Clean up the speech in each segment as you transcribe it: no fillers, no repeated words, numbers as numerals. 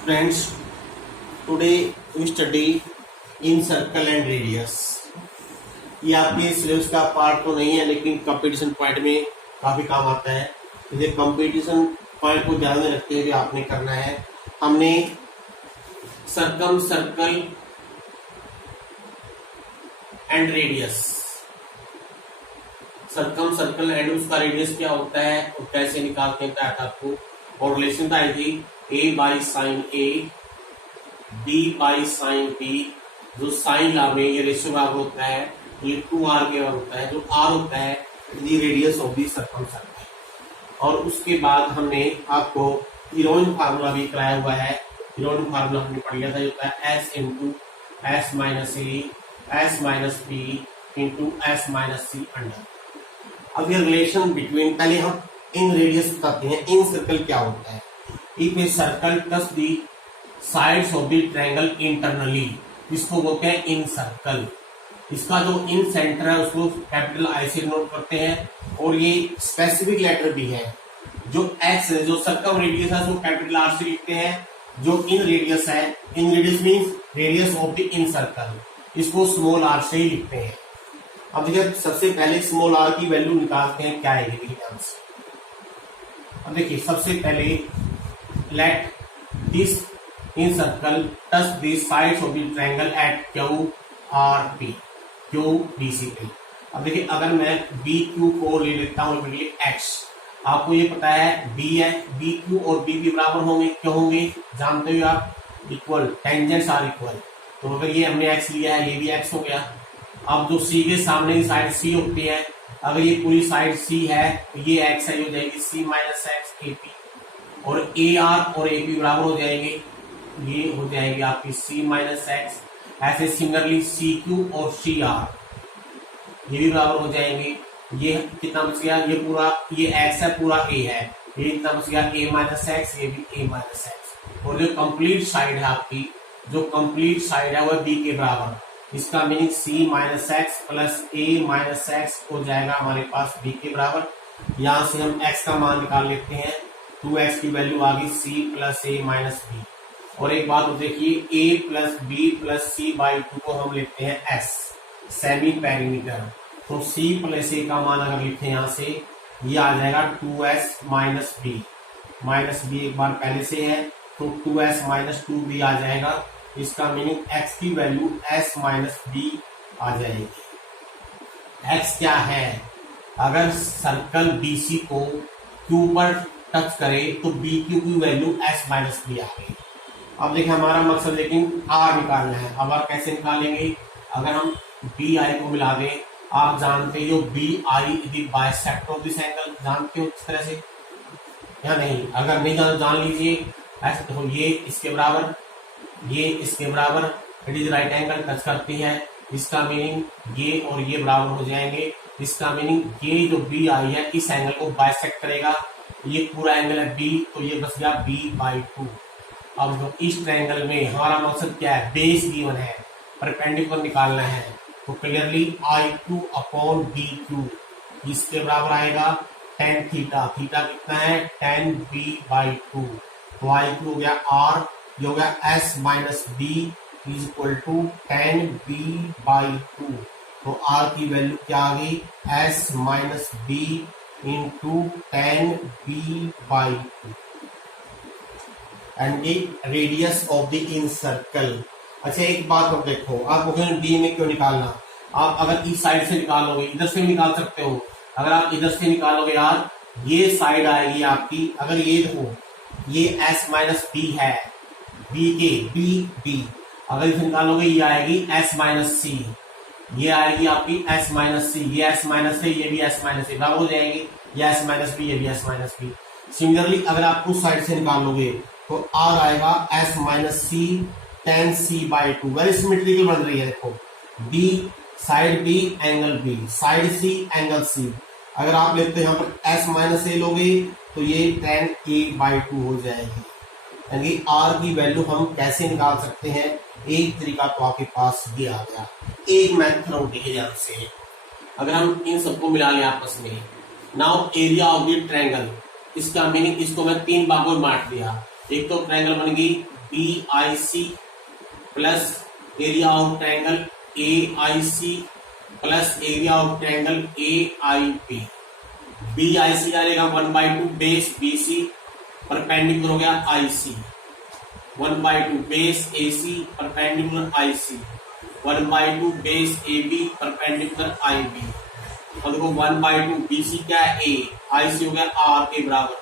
Friends, today we study in circle and radius. ये आपके syllabus का पार्ट तो नहीं है, लेकिन कंपटीशन पॉइंट में काफी काम आता है। इसे कंपटीशन पॉइंट को ध्यान में रखते हुए आपने करना है। हमने circum circle and radius, circum circle and उसका रेडियस क्या होता है और कैसे निकालते हैं बताया था आपको। और रिलेशन तो आई थी a by sine A, b by sine B. जो साइन ला में ये रेशियो बराबर होता है, ये 2r के बराबर होता है। जो r होता है the radius of the circumcircle. और उसके बाद हमने आपको हीरोइन फार्मूला भी कराया हुआ है। हीरोइन फार्मूला हमने पढ़ लिया था, जो होता है s into S minus A S minus B into S minus C under. अब ये रिलेशन बिटवीन, पहले हम इन रेडियस बताते हैं। इन सर्कल क्या होता है? If a circle touch the sides of the triangle internally, इसको बोलते हैं इन सर्कल। इसका जो इन सेंटर है उसको कैपिटल आई से नोट करते हैं। और ये स्पेसिफिक लेटर भी है। जो एक्स है, जो सर्कम रेडियस है, उसको कैपिटल आर से लिखते हैं। जो इन रेडियस है, इन radius means radius of the in circle, इसको स्मॉल आर से ही लिखते हैं। अब देखिए, सबसे पहले स्मॉल आर की वैल्यू निकालते हैं, क्या आएगी आंसर। अब देखिए, सबसे पहले let this incircle touch the sides of the triangle at Q R P, Q B C P. अब देखिए, अगर मैं बी क्यू को ले लेता हूँ एक्स, आपको ये पता है बी है, बी क्यू और बी बी बराबर होंगे, क्यों होंगे जानते हो आप, इक्वल, टेंजेंट्स आर इक्वल। तो अगर ये हमने एक्स लिया है, ये भी एक्स हो गया। अब जो सी के सामने की साइड सी होती है, अगर ये पूरी साइड सी है तो ये एक्स है, हो जाएगी सी माइनस एक्स ए पी। और ए आर और ए पी बराबर हो जाएंगे, ये हो जाएगी आपकी सी माइनस एक्स। ऐसे सिमिलरली सी क्यू और सी आर ये भी बराबर हो जाएंगे। ये कितना बच गया, ये पूरा, ये एक्स है, पूरा ए है, ये कितना बच गया ए माइनस एक्स, ये भी ए माइनस एक्स। और जो कंप्लीट साइड है आपकी, जो कंप्लीट साइड है वह बी के बराबर। इसका meaning C minus x plus A minus x हो जाएगा हमारे पास बी के बराबर। यहां से हम एक्स का मान निकाल लेते हैं, 2x की वैल्यू आ गई C plus A minus B. और एक बात देखिए, a plus B plus C by 2 को हम लेते हैं s, सेमी पेरीमीटर। तो c प्लस ए का मान अगर लिखें यहाँ से, ये आ जाएगा 2s माइनस बी एक बार पहले से है, तो 2s माइनस 2 भी आ जाएगा। इसका मीनिंग x की वैल्यू s माइनस बी आ जाएगी। x क्या है? अगर सर्कल BC को Q पर टच करे तो बी क्यू की वैल्यू एस माइनस बी आ गई। अब देखिए, हमारा मकसद लेकिन आर निकालना है। अब आर कैसे निकालेंगे? अगर हम बी आई को मिला दें, आप जानते हो B I bisector of this angle, जानते हो किस तरह से या नहीं? अगर नहीं जान लीजिए, ऐसे तो ये इसके बराबर, ये इसके बराबर, it is right angle touch करती है। इसका मीनिंग ये और ये बराबर हो जाएंगे। इसका मीनिंग ये जो बी आई है इस एंगल को बाइसेक्ट करेगा। ये पूरा एंगल है बी, तो ये बस गया बी बाई 2। अब जो इस ट्रायंगल में हमारा मकसद क्या है, बेस गिवन है, परपेंडिकुलर निकालना है। तो clearly I2 upon B Q इसके बराबर आएगा tan थीटा। थीटा कितना है? tan B by 2। तो I2 हो गया R, ये हो गया S minus B is equal to tan B by 2। तो R की वैल्यू क्या आ गई? S minus B into tan B by 2 and the radius of the incircle. अच्छा, एक बात और देखो, आपको बी में क्यों निकालना? आप अगर इस साइड से निकालोगे, इधर से भी निकाल सकते हो। अगर आप इधर से निकालोगे यार, ये साइड आएगी आपकी, अगर ये देखो, ये एस माइनस बी है, बी के बी, अगर इसे निकालोगे ये आएगी एस माइनस सी, ये आएगी आपकी एस माइनस सी, ये एस माइनस है, ये भी एस माइनस सी, बराबर हो जाएंगे। ये एस माइनस बी, ये भी एस माइनस बी। सिमिलरली अगर आप उस साइड से निकालोगे तो आर आएगा S minus C tan C by 2। Very symmetrical बन रही है। देखो, B side B angle B, side C angle C. अगर आप लेते हैं यहाँ पर एस माइनस ए लोगे तो ये tan a बाई 2 हो जाएगी। यानी आर की वैल्यू हम कैसे निकाल सकते हैं? एक तरीका तो आपके पास ये आ गया। एक मेथड और देखिए ध्यान से, अगर हम इन सबको मिला लें आपस में, now area of the triangle, इसका मीनिंग, इसको मैं 3 भागों में बांट दिया। एक तो ट्रायंगल बन गई BIC plus area of triangle AIC plus area of triangle AIP। BIC का रहेगा 1/2 बेस BC परपेंडिकुलर हो गया IC, 1/2 base AC perpendicular IC, 1/2 base AB perpendicular IB। और देखो 1/2 BC क्या है A, IC हो गया R के बराबर,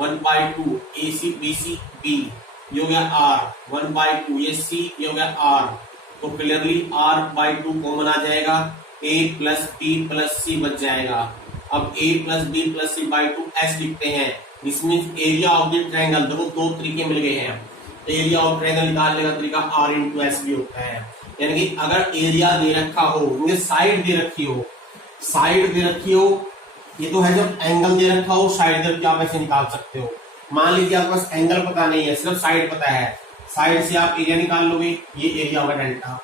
1/2 AC BC B ये हो गया R, 1/2 ये C ये हो गया R। तो क्लियरली R/2 कॉमन आ जाएगा, A plus B plus C बच जाएगा। अब A plus B plus C by 2 S लिखते हैं, this means area of the triangle. देखो दो तरीके मिल गए हैं, एरिया ऑफ ट्रायंगल निकालने का तरीका R इंटू S भी होता है। यानी कि अगर एरिया दे रखा हो, साइड दे रखी हो, साइड दे रखी हो, ये तो है जब एंगल दे रखा हो, साइड दे रखी आप ऐसे निकाल सकते हो। मान लीजिए आपके पास एंगल पता नहीं है, सिर्फ साइड पता है, साइड से आप एरिया निकाल लोगे, ये एरिया होगा डेल्टा,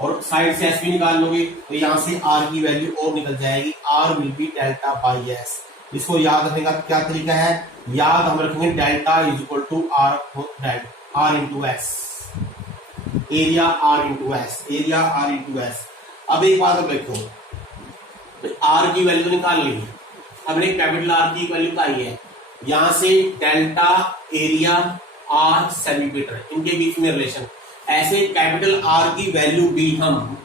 और साइड से एस भी निकाल लोगे तो यहाँ से आर की वैल्यू और निकल जाएगी, R will be delta by S. इसको याद रखने का क्या तरीका है, याद हम रखेंगे delta is equal to R into S, area R into S, area R into S. अब एक बात देखो, आर की वैल्यू निकाल ली, हमने कैपिटल आर की वैल्यू बताई है, यहां से डेल्टा एरिया आर सेंटीमीटर, इनके बीच में रिलेशन। ऐसे कैपिटल आर की वैल्यू भी हम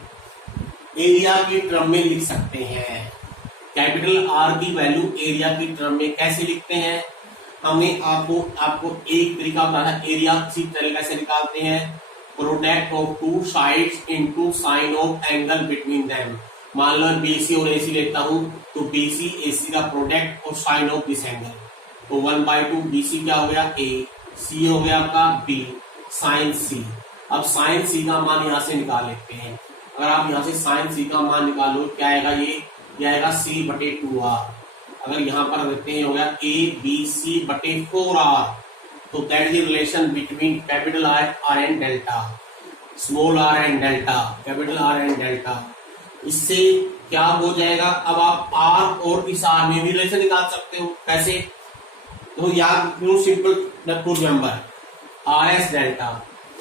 एरिया के टर्म में लिख सकते हैं। कैपिटल आर की वैल्यू एरिया की टर्म में कैसे लिखते हैं, हमने आपको एक तरीका बताया, एरिया किसी तरीके से निकालते हैं, product of two sides into sine of angle between them. मान लो BC और AC लेता हूं तो BC AC का प्रोडक्ट और साइन ऑफ दिस एंगल, तो 1/2 BC क्या हो गया A, C हो गया आपका B साइन C। अब साइन C का मान यहां से निकाल लेते हैं, अगर आप यहां से साइन C का मान निकालो क्या आएगा, ये आएगा C/2R। अगर यहां पर देखते हैं हो गया ABC/4R, तो that is relation between capital R and delta, small r and delta, capital R and delta. इससे क्या हो जाएगा, अब आप R और इस R में भी रिलेशन निकाल सकते हो। कैसे, तो याद simple to remember, RS delta,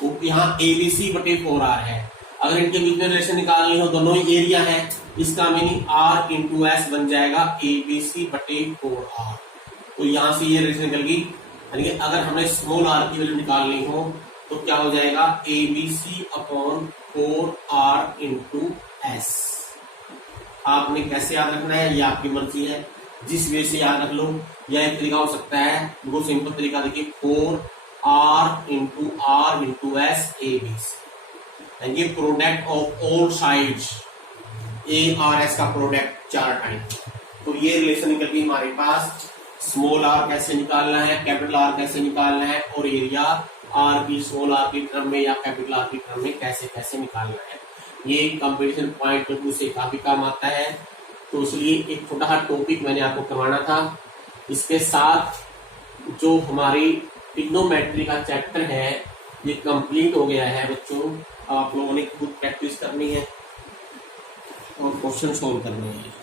तो यहाँ ABC/4R है, अगर इनके बीच में रिलेशन निकालनी हो, दोनों ही एरिया है, इसका मीनिंग R इंटू S बन जाएगा ABC/4R। तो यहां से ये रिलेशन निकल गई, यानी कि अगर हमें स्मॉल r की वैल्यू निकालनी हो तो क्या हो जाएगा, ABC/4R इंटू S। आपने कैसे याद रखना है ये आपकी मर्जी है, जिस वे से याद रख लो। यह एक तरीका हो सकता है, बहुत सिंपल तरीका देखिए, 4R इंटू S ABC, ये product of all sides ARS का प्रोडक्ट 4 टाइम। तो ये रिलेशन निकल गई हमारे पास, स्मॉल r कैसे निकालना है, कैपिटल R कैसे निकालना है, और एरिया R की स्मॉल r की टर्म में या कैपिटल R की टर्म में कैसे कैसे निकालना है। ये कंपटीशन पॉइंट ऑफ व्यू से काफी काम आता है, तो इसलिए एक छोटा सा टॉपिक मैंने आपको करवाना था। इसके साथ जो हमारी ट्रिग्नोमेट्री का चैप्टर है ये कंप्लीट हो गया है बच्चों। आप लोगों ने खुद प्रैक्टिस करनी है और क्वेश्चन सॉल्व करने हैं।